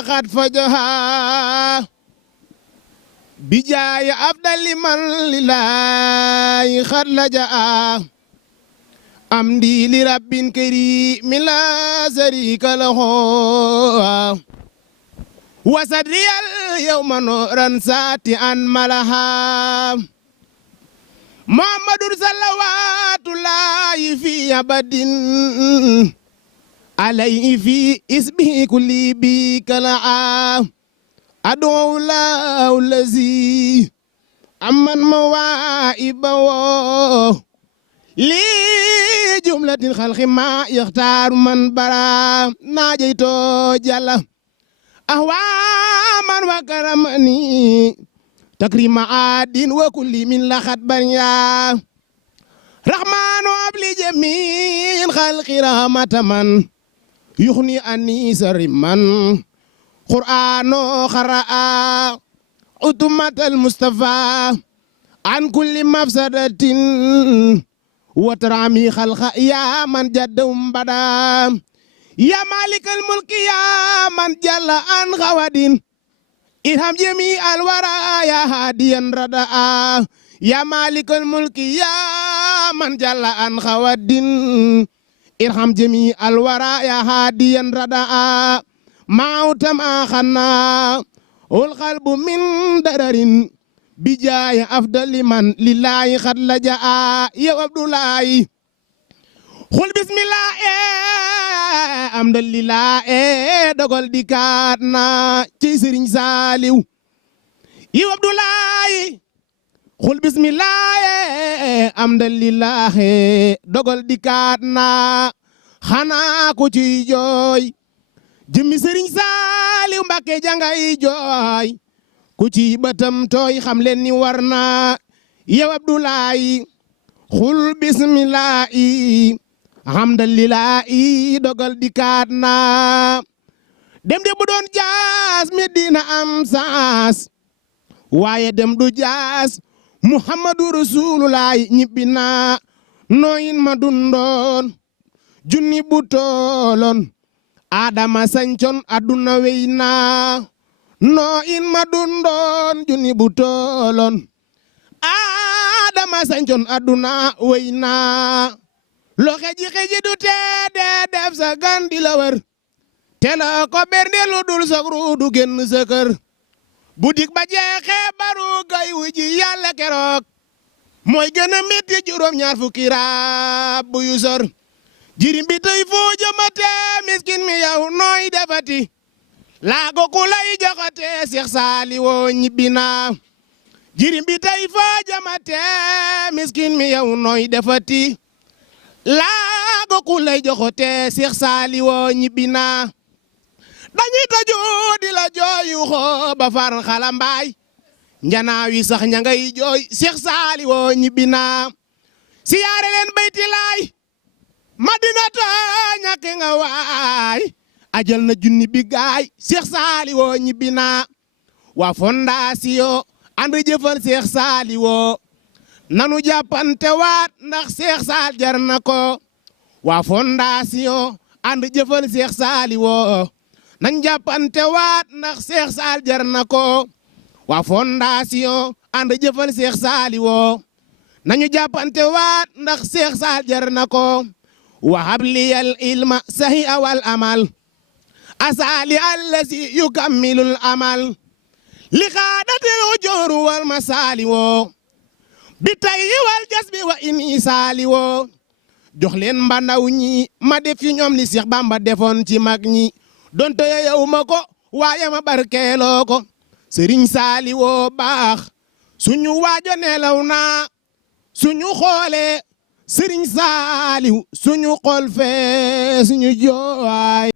قد فجها بجاي أفضل من لله قد لجأ أمدي لرب كريم لا شريك له وصدري اليوم نورا ساتئا ملها محمد صلوات الله في أبد عليه في اسمه كل بك لعا أدعو الله الذي أمن موائبه لجملة الخلق ما يختار من برا ناجيت جل أهوى من وكرمني تكريم عاد وكل من لخت بنيا رحمن وابل جميع الخلق رحمة من يغني أني سر من قرآن قرأ عتمة المصطفى عن كل مفسدة وترامي خلق يا من جدهم بدا يا مالك الملك يا من جل عن غواد إرحم جميع الورى يا هاديا رداء يا مالك الملك يا من جل عن غواد إرحم جميع الورى يا هاديا رداء موت ما خنا والقلب من درر بجاي أفضل من لله قد لجأ يا عبد الله قل بسم الله الحمد لله dogal dikkaat na ci Serigne Saliou yow Abdoulaye xul bismillah alhamdulillah dogal dikkaat na xanaa ku ci jooy jëmmi Serigne Saliou Mbacké jangay jooy ku ci bëtam tooy xam leen ni war na yow Abdoulaye xul bismillah alhamdulillah dogal dikkaat na dem de bu doon jaas mi dina am saas waaye dem du jaas Muhammadu Rasulullah ñibbi na nooyin ma dundoon junni bu tooloon Adama sañcoon aduna wey na nooyin ma dundoon junni bu tooloon Adama sañcoon aduna wey na lo xeji du tee dee def sa gan di la wër te la ko bernde lu dul sa ruudu génn sa kër bu dik ba jeexee baru gay wu ji yàlla keroog mooy gën a métti juróom-ñaar fukki raab bu yu sor jirim bi tey foo jëmate miskin mi yow nooy defati laago ku lay joxate Seex Saaliw ñibbi na jirim bi tey foo jëmate miskin mi yow nooy defati laago ku lay joxote Seex Saaliw ñibbi na dañuy taju di la jooyu xoo ba far xalambaay njanaaw yi sax ña ngay jooy Seex Saaliw ñibbi na siyaare leen bayti laay madinata ñàkk nga waay ajal na junni bi gaay Seex Saaliw ñibbi na waa fondation ànd jëfal Seex Saaliw nanu jàppante waat ndax Seex Saal jar na ko waa fondation ànd jëfal Seex Saaliw nañ jàppante waat ndax Seex Saal jar na ko waa fondation ànd jëfal Seex Saaliw nañu jàppante waat ndax Seex Saal jar na ko wahab liyal ilma sahi awal amal asali allazi yukammilul amal li xaadatil ujur wal masali wo bi tayyi wal jasbi wa ini saali wo jox leen mbandaw ñi ma def ci ñoom li Seex Bamba defoon ci mag ñi donte yow ma ko waaye ma barkeeloo ko Serigne Saaliw baax suñu waajo nelaw na suñu xoolee Serigne Saaliw suñu xol fee suñu jooy